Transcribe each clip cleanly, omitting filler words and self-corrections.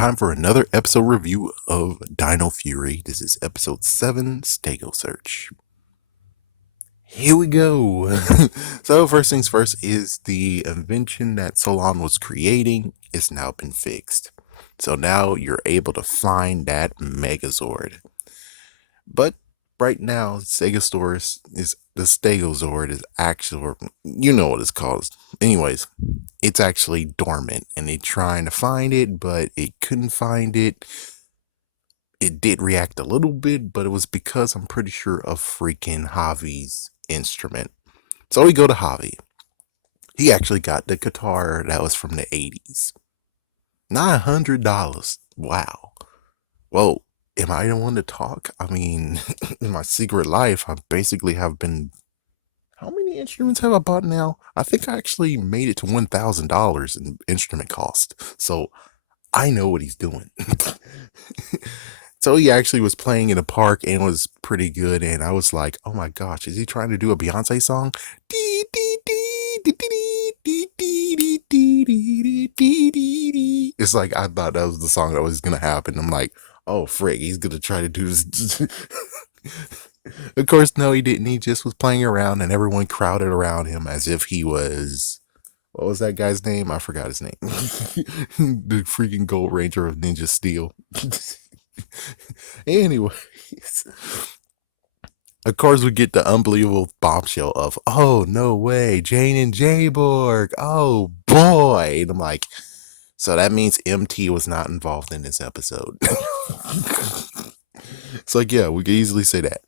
time for another episode review of Dino Fury. This is episode 7, Stego Search. Here we go. So, first things first is the invention that Solon was creating is now been fixed. So now you're able to find that Megazord. But right now, the Stegozord is actually, you know what it's called. Anyways, it's actually dormant and they're trying to find it, but it couldn't find it. It did react a little bit, but it was because I'm pretty sure of freaking Javi's instrument. So we go to Javi. He actually got the guitar that was from the 80s. $900. Wow. Well, am I the one to talk? I mean, in my secret life, I basically have been. How many instruments have I bought now? I think I actually made it to $1,000 in instrument cost. So I know what he's doing. So he actually was playing in a park and was pretty good. And I was like, oh my gosh, is he trying to do a Beyonce song? It's like, I thought that was the song that was going to happen. I'm like, oh, frick, he's going to try to do this. Of course, no, he didn't. He just was playing around and everyone crowded around him as if he was. What was that guy's name? I forgot his name. The freaking Gold Ranger of Ninja Steel. Anyways, of course, we get the unbelievable bombshell of, oh, no way, Jane and Jayborg. Oh, boy. And I'm like, so that means MT was not involved in this episode. It's like, yeah, we could easily say that.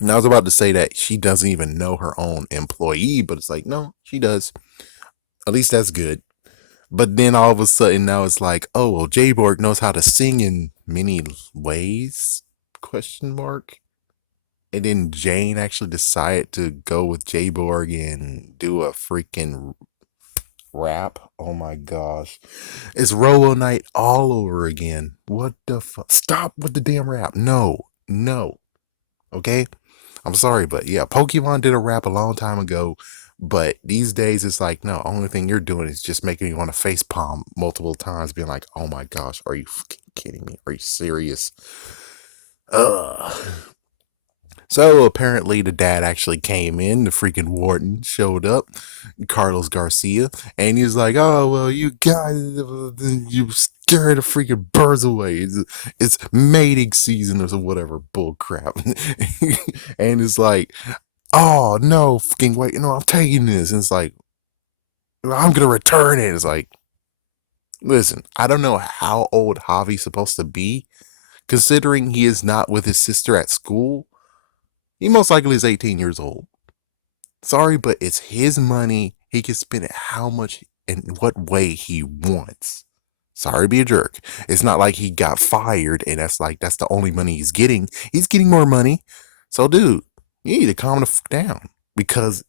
And I was about to say that she doesn't even know her own employee, but it's like, no, she does. At least that's good. But then all of a sudden now it's like, oh, well, Jayborg knows how to sing in many ways? Question mark. And then Jane actually decided to go with Jayborg and do a freaking rap. Oh my gosh. It's Robo Night all over again. What the fuck? Stop with the damn rap. No. Okay? I'm sorry, but yeah, Pokemon did a rap a long time ago. But these days, it's like, no, only thing you're doing is just making me want to face palm multiple times, being like, oh my gosh, are you fucking kidding me? Are you serious? Ugh. So apparently the dad actually came in, the freaking warden showed up, Carlos Garcia, and he was like, oh, well, you guys, you scared the freaking birds away. It's mating season or some whatever bull crap. And it's like, oh, no, fucking wait, I'm taking this. And it's like, I'm going to return it. It's like, listen, I don't know how old Javi's supposed to be, considering he is not with his sister at school. He most likely is 18 years old. Sorry, but it's his money. He can spend it how much and what way he wants. Sorry to be a jerk. It's not like he got fired and that's the only money he's getting. He's getting more money. So, dude, you need to calm the fuck down because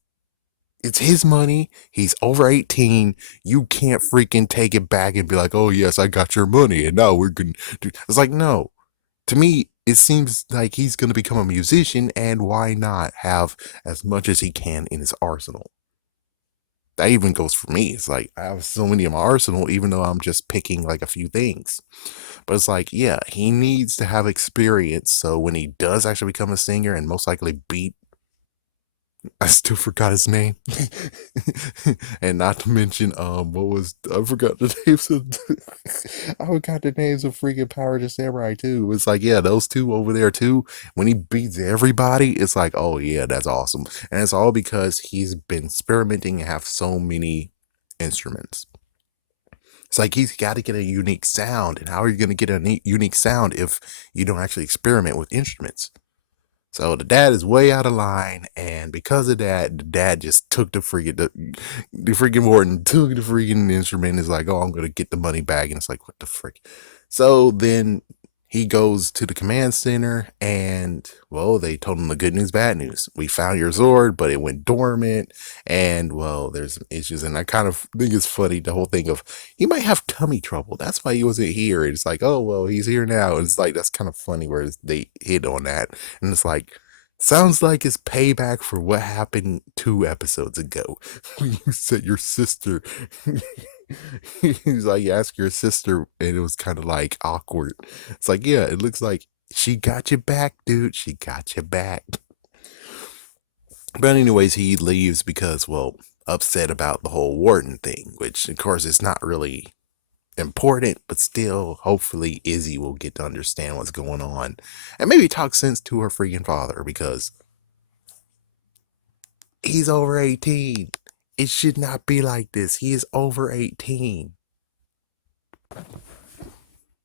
it's his money. He's over 18. You can't freaking take it back and be like, oh, yes, I got your money and now we're going to do. It's like, no. To me, it seems like he's going to become a musician, and why not have as much as he can in his arsenal? That even goes for me. It's like, I have so many in my arsenal, even though I'm just picking like a few things. But it's like, yeah, he needs to have experience. So when he does actually become a singer and most likely beat, I still forgot his name. And not to mention, I forgot the names of, I forgot the names of freaking Power to Samurai too. It's like, yeah, those two over there too. When he beats everybody, it's like, oh yeah, that's awesome. And it's all because he's been experimenting and have so many instruments. It's like he's got to get a unique sound. And how are you going to get a unique sound if you don't actually experiment with instruments? So the dad is way out of line, and because of that, the dad just took the freaking warden took the freaking instrument. And is like, oh, I'm gonna get the money back, and it's like, what the frick? So then he goes to the command center, and well, they told him the good news, bad news. We found your Zord, but it went dormant, and well, there's some issues. And I kind of think it's funny the whole thing of he might have tummy trouble. That's why he wasn't here. And it's like, oh well, he's here now. And it's like that's kind of funny where they hit on that, and it's like. Sounds like it's payback for what happened 2 episodes ago when you said your sister He's like, ask your sister, and it was kind of like awkward. It's like, yeah, it looks like she got your back, dude. She got your back. But anyways, he leaves because, well, upset about the whole warden thing, which of course is not really important, but still, hopefully Izzy will get to understand what's going on and maybe talk sense to her freaking father because he's over 18. It should not be like this. He is over 18.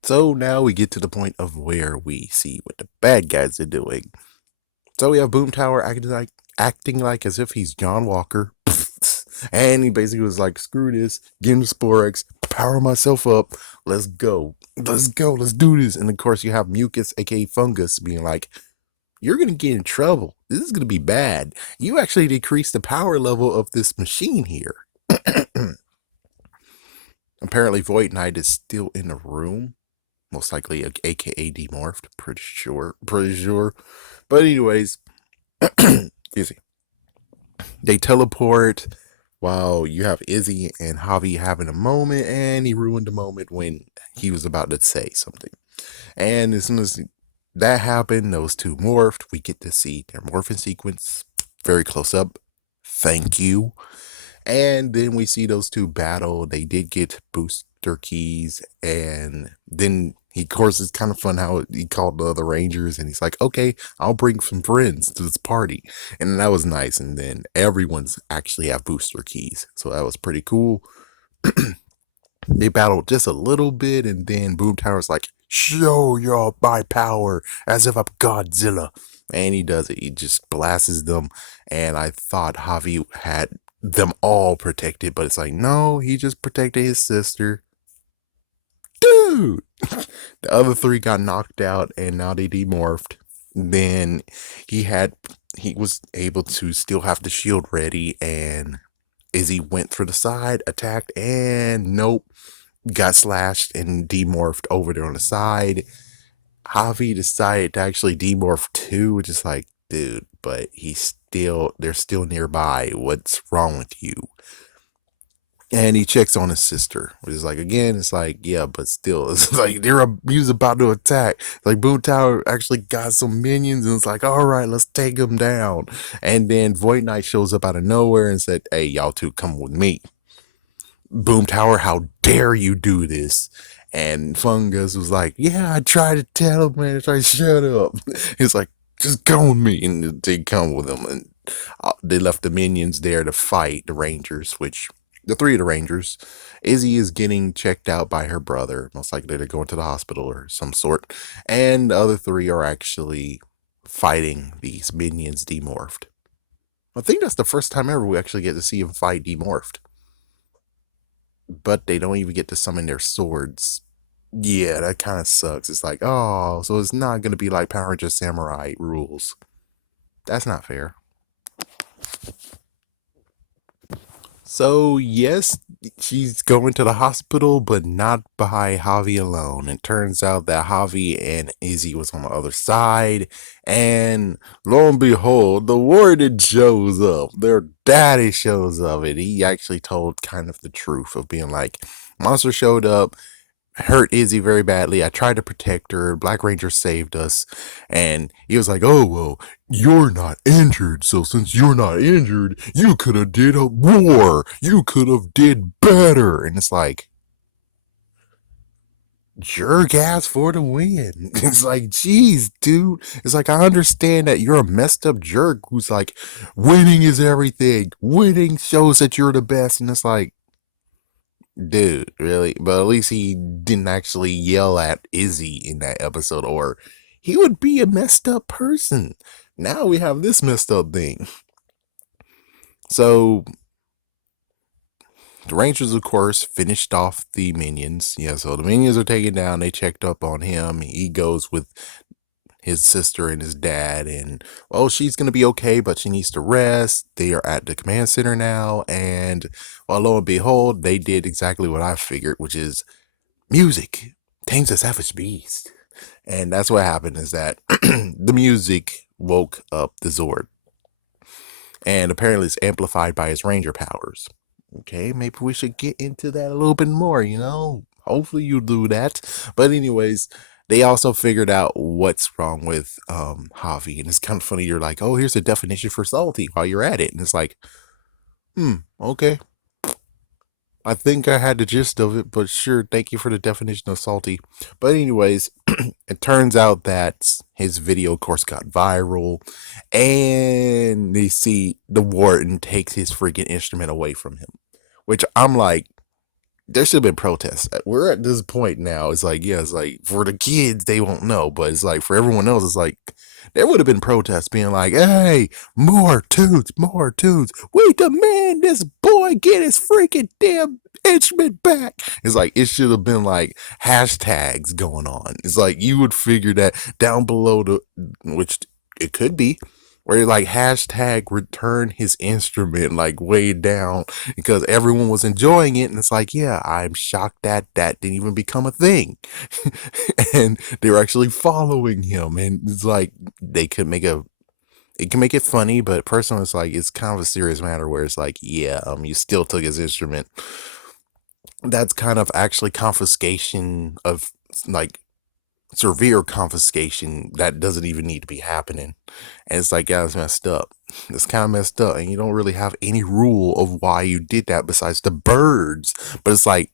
So now we get to the point of where we see what the bad guys are doing. So we have Boom Tower acting like as if he's John Walker. And he basically was like, screw this, give him the Sporex, power myself up, let's go. Let's go, let's do this. And of course you have Mucus, aka Fungus, being like, you're gonna get in trouble. This is gonna be bad. You actually decrease the power level of this machine here. Apparently Void Knight is still in the room. Most likely aka demorphed. Pretty sure. Pretty sure. But anyways, excuse me. They teleport while you have Izzy and Javi having a moment, and he ruined the moment when he was about to say something. And as soon as that happened, those two morphed. We get to see their morphing sequence very close up. Thank you. And then we see those two battle. They did get booster keys, and then he, of course, it's kind of fun how he called the other Rangers, and he's like, "Okay, I'll bring some friends to this party," and that was nice. And then everyone's actually have booster keys, so that was pretty cool. They battled just a little bit, and then Boom Tower's like, "Show your my power as if I'm Godzilla." And he does it. He just blasts them. And I thought Javi had them all protected, but it's like, no, he just protected his sister. Dude! The other three got knocked out, and now they demorphed. Then he was able to still have the shield ready, and Izzy went for the side, attacked, and nope, got slashed and demorphed over there on the side. Javi decided to actually demorph too, which is like, dude, but they're still nearby. What's wrong with you? And he checks on his sister, which is like, again, it's like, yeah, but still, it's like he was about to attack. It's like Boom Tower actually got some minions, and it's like, all right, let's take him down. And then Void Knight shows up out of nowhere and said, hey, y'all two come with me. Boom Tower, how dare you do this? And Fungus was like, yeah, I tried to tell him, man. I tried to shut up. He's like, just come with me. And they come with him. And they left the minions there to fight the Rangers, which the three of the Rangers. Izzy is getting checked out by her brother. Most likely they're going to the hospital or some sort. And the other three are actually fighting these minions demorphed. I think that's the first time ever we actually get to see them fight demorphed. But they don't even get to summon their swords. Yeah, that kind of sucks. It's like, oh, so it's not going to be like Power Ranger Samurai rules. That's not fair. So, yes, she's going to the hospital, but not by Javi alone. It turns out that Javi and Izzy was on the other side, and lo and behold, the warden shows up. Their daddy shows up, and he actually told kind of the truth of being like, Monster showed up, hurt Izzy very badly. I tried to protect her. Black Ranger saved us. And he was like, oh, well, you're not injured. So since you're not injured, you could have did a war. You could have did better. And it's like, jerk ass for the win. It's like, geez, dude. It's like, I understand that you're a messed up jerk who's like, winning is everything. Winning shows that you're the best. And it's like, dude, really? But at least he didn't actually yell at Izzy in that episode, or he would be a messed up person. Now we have this messed up thing. So the Rangers, of course, finished off the minions. Yeah, so the minions are taken down. They checked up on him. He goes with his sister and his dad, and well, she's gonna be okay, but she needs to rest. They are at the command center now, and well, lo and behold, they did exactly what I figured, which is music tames a savage beast. And that's what happened is that the music woke up the Zord. And apparently it's amplified by his ranger powers. Okay, maybe we should get into that a little bit more, Hopefully you do that. But anyways, they also figured out what's wrong with Javi. And it's kind of funny. You're like, oh, here's a definition for salty while you're at it. And it's like, okay. I think I had the gist of it, but sure, thank you for the definition of salty. But anyways, it turns out that his video, of course, got viral, and they see the warden takes his freaking instrument away from him, which I'm like, there should have been protests. We're at this point now. It's like, yeah, it's like for the kids, they won't know, but it's like for everyone else, it's like there would have been protests being like, hey, more toots, more toots. We demand this boy get his freaking damn instrument back. It's like it should have been like hashtags going on. It's like you would figure that down below which it could be where you're like hashtag return his instrument like way down because everyone was enjoying it, and it's like, yeah, I'm shocked that that didn't even become a thing. And they were actually following him, and it's like they could make it can make it funny, but personally it's like it's kind of a serious matter where it's like, yeah, you still took his instrument. That's kind of actually confiscation of like severe confiscation that doesn't even need to be happening. And it's like, yeah, it's messed up. It's kind of messed up. And you don't really have any rule of why you did that besides the birds. But it's like,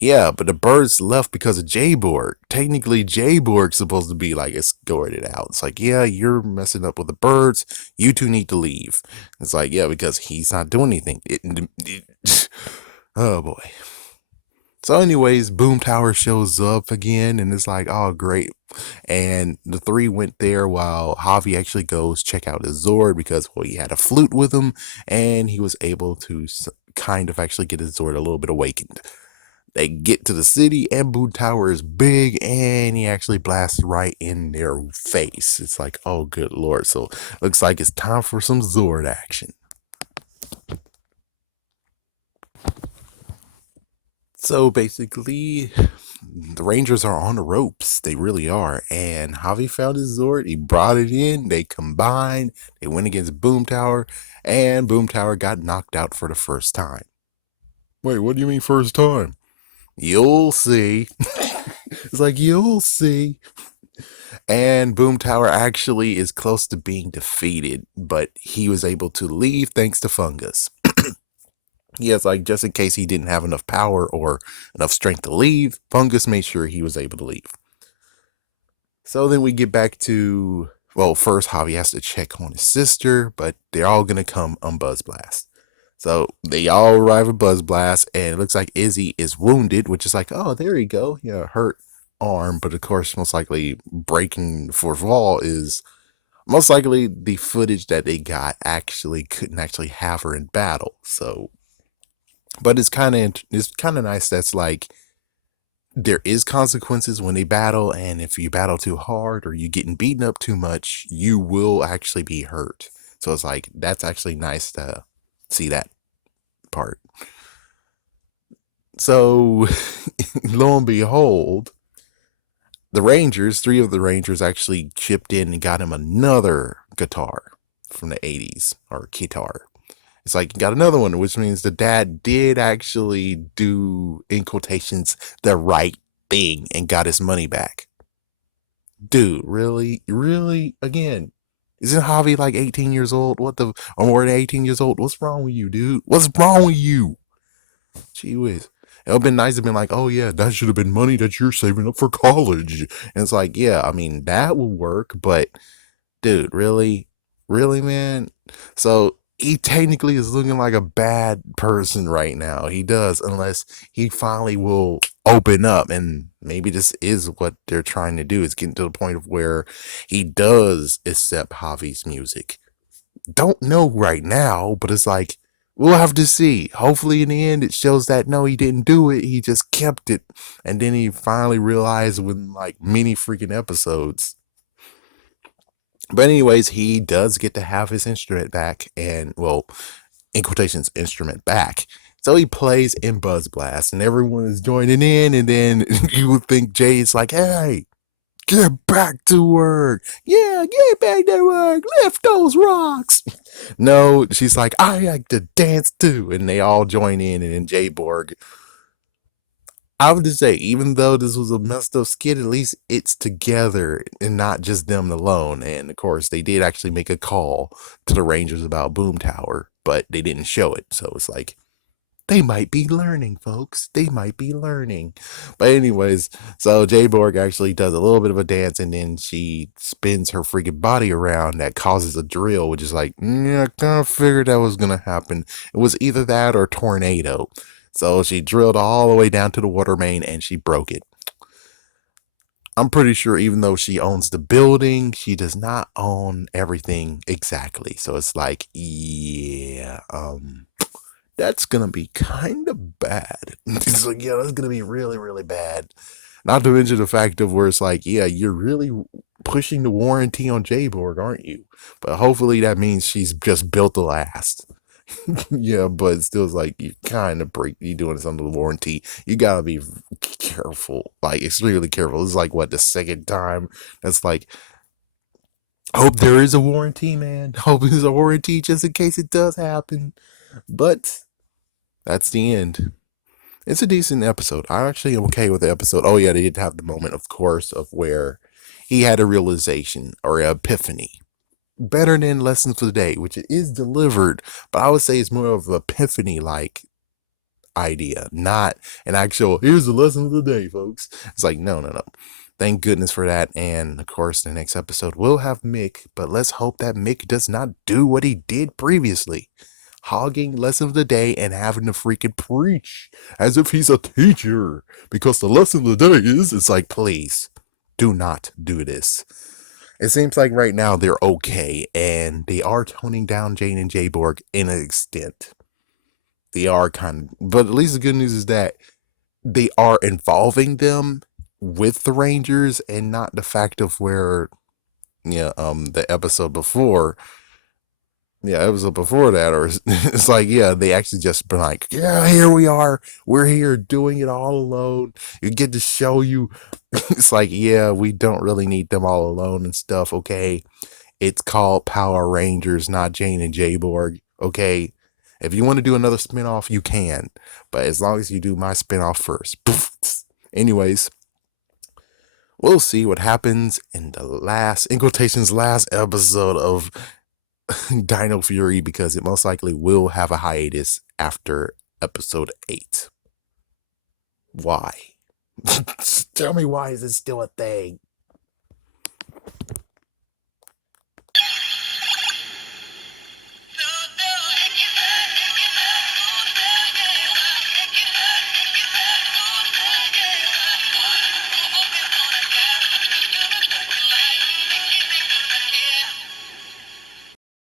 yeah, but the birds left because of Jayborg. Technically, Jayborg's supposed to be like escorted out. It's like, yeah, you're messing up with the birds. You two need to leave. It's like, yeah, because he's not doing anything. Oh boy. So, anyways, Boom Tower shows up again, and it's like, oh, great. And the three went there while Javi actually goes check out his Zord because, well, he had a flute with him, and he was able to kind of actually get his Zord a little bit awakened. They get to the city, and Boom Tower is big, and he actually blasts right in their face. It's like, oh, good lord. So, looks like it's time for some Zord action. So basically, the Rangers are on the ropes. They really are. And Javi found his Zord. He brought it in. They combined. They went against Boom Tower. And Boom Tower got knocked out for the first time. Wait, what do you mean first time? You'll see. It's like, you'll see. And Boom Tower actually is close to being defeated, but he was able to leave thanks to Fungus. Yes, like just in case he didn't have enough power or enough strength to leave, Fungus made sure he was able to leave. So then we get back to, well, first Javi has to check on his sister, but they're all going to come on Buzz Blast. So they all arrive at Buzz Blast, and it looks like Izzy is wounded, which is like, oh, there you go. Yeah, hurt arm, but of course, most likely breaking the fourth wall is most likely the footage that they got actually couldn't actually have her in battle. So, but it's kind of nice that's like there is consequences when they battle, and if you battle too hard or you getting beaten up too much, you will actually be hurt. So it's like that's actually nice to see that part. So lo and behold, the Rangers, three of the Rangers actually chipped in and got him another guitar from the 80s, or guitar. It's like got another one, which means the dad did actually do, in quotations, the right thing and got his money back. Dude, really? Really? Again, isn't Javi like 18 years old? What the, or more than 18 years old? What's wrong with you, dude? What's wrong with you? Gee whiz. It would have been nice to be like, oh yeah, that should have been money that you're saving up for college. And it's like, yeah, I mean, that would work, but dude, really? Really, man? So he technically is looking like a bad person right now. He does, unless he finally will open up, and maybe this is what they're trying to do, is getting to the point of where he does accept Javi's music. Don't know right now, but it's like we'll have to see. Hopefully in the end it shows that no, he didn't do it, he just kept it, and then he finally realized within like many freaking episodes. But anyways, he does get to have his instrument back, and well, in quotations, instrument back. So he plays in Buzz Blast, and everyone is joining in, and then you would think Jay's like, hey, Get back to work. Yeah, get back to work. Lift those rocks. No, she's like, I like to dance too. And they all join in. And then Jayborg, I would just say, even though this was a messed up skit, at least it's together and not just them alone. And of course, they did actually make a call to the Rangers about Boom Tower, but they didn't show it. So it's like, they might be learning, folks. They might be learning. But anyways, so Jayborg actually does a little bit of a dance and then she spins her freaking body around that causes a drill, which is like, yeah, I kind of figured that was going to happen. It was either that or tornado. So she drilled all the way down to the water main and she broke it. I'm pretty sure even though she owns the building, she does not own everything exactly. So it's like, yeah, that's gonna be kind of bad. It's like, yeah, that's gonna be really, really bad. Not to mention the fact of where it's like, yeah, you're really pushing the warranty on Jayborg, aren't you? But hopefully that means she's just built to last. Yeah, but still, it's like you kind of you doing this under the warranty. You gotta be careful, like extremely careful. It's like what, the second time that's like, hope there is a warranty, man. Hope there's a warranty just in case it does happen. But that's the end. It's a decent episode. I actually am okay with the episode. Oh yeah, they did have the moment, of course, of where he had a realization or an epiphany. Better than Lesson for the Day, which it is delivered, but I would say it's more of an epiphany like idea, not an actual, here's the lesson of the day, folks. It's like, no, no, no. Thank goodness for that. And of course, the next episode will have Mick, but let's hope that Mick does not do what he did previously. Hogging lesson of the day and having to freaking preach as if he's a teacher. Because the lesson of the day is, it's like, please, do not do this. It seems like right now they're okay, and they are toning down Jane and Jayborg in an extent. They are kind of, but at least the good news is that they are involving them with the Rangers and not the fact of where, yeah, the episode before, that, or it's like, yeah, they actually just been like, yeah, here we are, we're here doing it all alone. You get to show you, it's like, yeah, we don't really need them all alone and stuff. Okay, it's called Power Rangers, not Jane and Jayborg. Okay, if you want to do another spinoff, you can, but as long as you do my spinoff first. Anyways, we'll see what happens in the last, in quotations, last episode of Dino Fury, because it most likely will have a hiatus after episode 8. Why? Tell me, why is it still a thing?